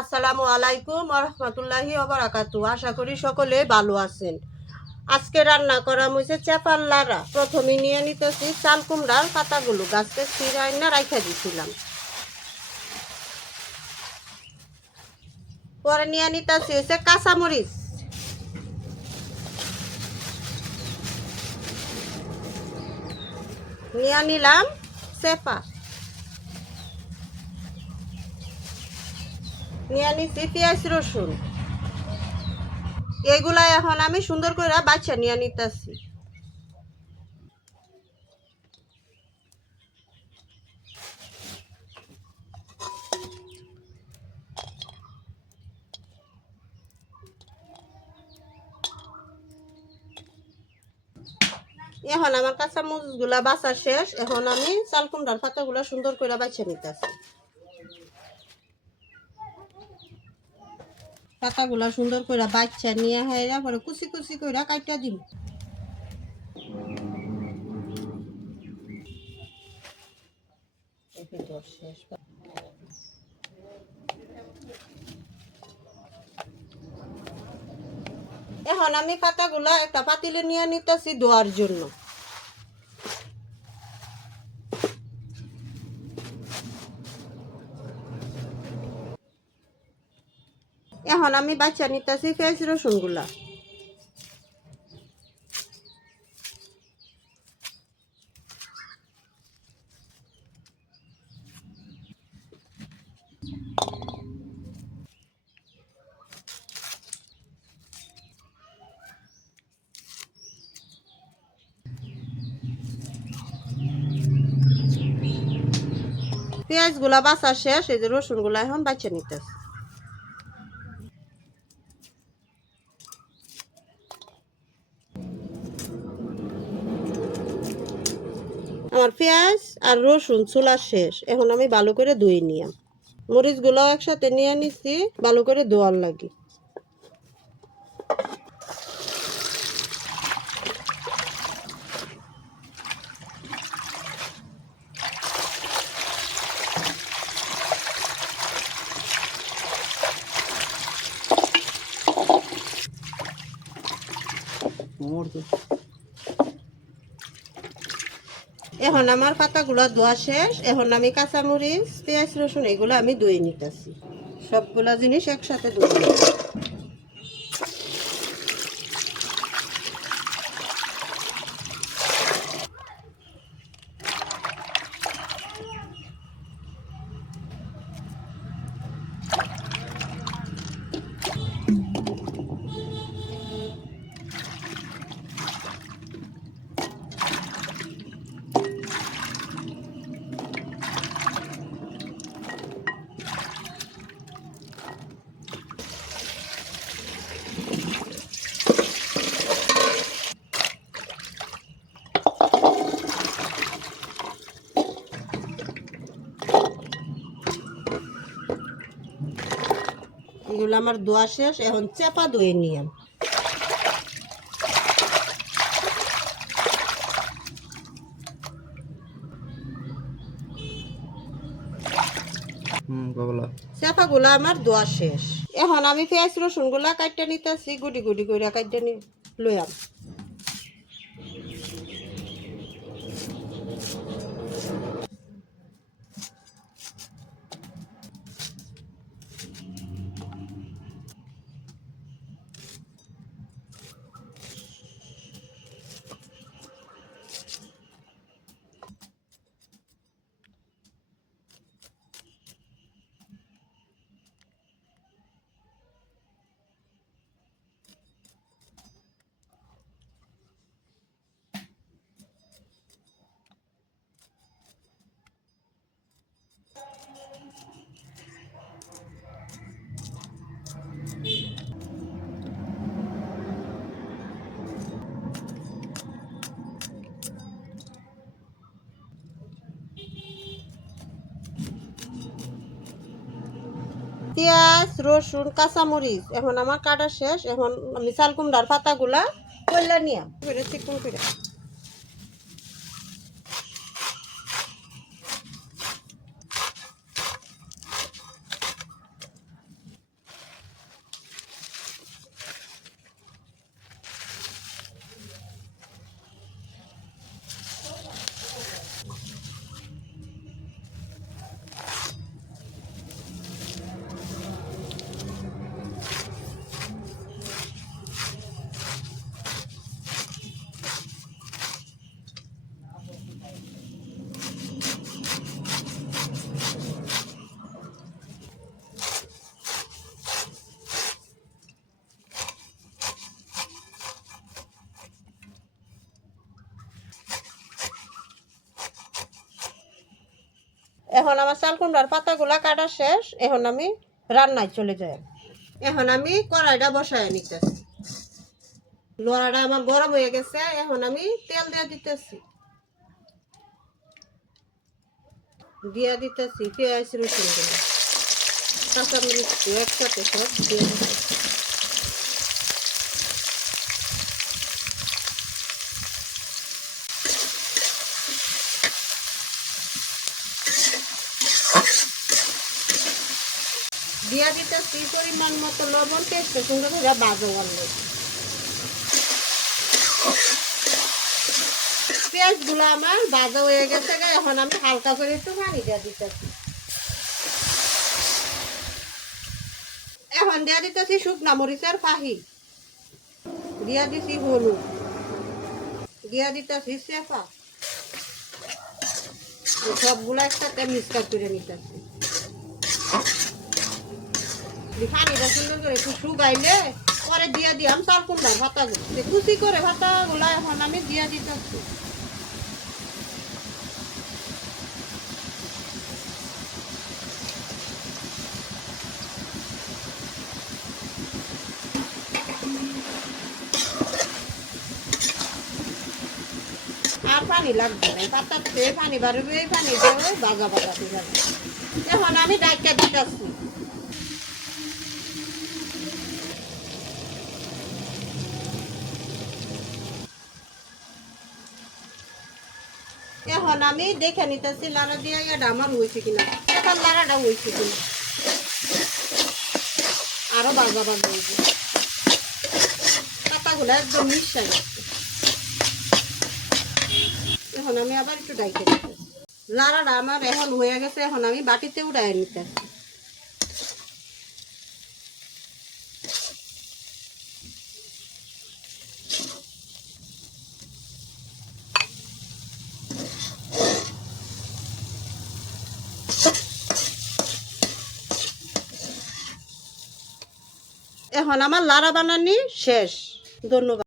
আসসালামু আলাইকুম ওয়া রাহমাতুল্লাহি ওয়া বারাকাতুহু। আশা করি সকলে ভালো আছেন। আজকে রান্না করা হয়েছে চেপার লাড়া। প্রথমে নিয়ে নিতেছি চাল কুমড়ার পাতাগুলো গাছকে ছিঁড়াই না রাইখা দিছিলাম। পরে নিয়ে নিতেছি হচ্ছে কাঁচামরিচ, নিয়ে নিলাম চেপা, নিয়ে নিচ্ছি পেঁয়াজ রসুন। এগুলা এখন আমি সুন্দর করে বাছা নিয়ে নিতেছি। এখন আমার কাঁচামরিচগুলা বাছা শেষ। এখন আমি চাল কুমড়ার পাতাগুলা সুন্দর করে বাছা নিতেছি। পাতাগুলা সুন্দর করে বাচ্চা নিয়ে হাইরা পরে কুচি কুচি করে কাটা দিব। এখন আমি পাতাগুলা একটা পাতিলে নিয়ে নিতেছি ধোয়ার জন্য। এখন আমি বাচ্চা নিতেছি পেঁয়াজ রসুন গুলা। পেঁয়াজ গুলা বাছা শেষ, এই যে রসুন গুলা এখন বাচ্চা নিতেছি। আমার পেঁয়াজ আর রসুন চুলা শেষ। এখন আমি ভালো করে ধুয়ে নিলাম। মরিচ গুলো একসাথে নিয়ে নিচ্ছি ভালো করে ধোয়ার লাগে। এখন আমার পাতাগুলো ধোয়া শেষ। এখন আমি কাঁচামরিচ পেঁয়াজ রসুন এগুলো আমি ধুয়ে নিতেছি। সবগুলা জিনিস একসাথে ধুয়ে নিচ্ছি। এগুলো আমার ধোয়া শেষ। এখন চেপা ধুয়ে নিলাম। চেপা গুলা আমার ধোয়া শেষ। এখন আমি পেঁয়াজ রসুন গুলা কাটতে নিতেছি, গুটি গুটি করে কাটতে লইয়াম। পেঁয়াজ রসুন কাঁচামরিচ এখন আমার কাটা শেষ। এখন আমি চাল কুমড়ার পাতাগুলা কইলা নিয়াম করে চিকন করে। এখন আমার চাল কুমড়ার পাতাগুলা কাটা শেষ, এখন আমি রান্নায় চলে যাই। এখন আমি কড়াইটা বসায় নিতেছি। লোহাটা আমার গরম হয়ে গেছে, এখন আমি তেল দিয়ে দিতেছি। দিয়া দিতেছি পেঁয়াজ রসুন গুলো, কাঁচামরিচ একসাথে সব দিয়ে দিতেছি। দিয়া দিতেছি পরিমাণ মতো লবণ, পেস্টে সুন্দর করে ভাজা আনলো। পেঁয়াজগুলো আমার ভাজা হয়ে গেছে, এখন আমি হালকা করে একটু পানি দিয়ে দিতেছি। এখন দিয়ে দিতেছি শুকনা মরিচের ফাহি, দিয়া দিছি হলুদ, দিয়া দিতেছি চেপা, সবগুলো একসাথে মিক্সচার করে নিতেছি। পানিটা সুন্দর করে একটু শুকাইলে পরে দিয়ে দিলাম চাল কুমড়ার পাতাগুলো, কুচি করে পাতাগুলো এখন আমি দিয়ে দিতেছি। আর পানি লাগবে না, পাতার থেকে পানি বাড়বে, এই পানি দিয়ে ভাজা ভাজাতে যাবে। এখন আমি ডাইকা দিতেছি। এখন আমি দেখে নিতেছি লাড়া দিয়ে এটা আমার হয়েছে কিনা, এখন লাড়াটা হয়েছে কিনা, আরো ভাজা ভাজা হয়েছে, পাতাগুলো একদম মিশে গেছে। এখন আমি আবার একটু ডাইকে দিতেছি। লাড়াটা আমার এখন হয়ে গেছে, এখন আমি বাটিতে উঠাই নিতেছি। এখন আমার লাড়া বানানি শেষ। ধন্যবাদ।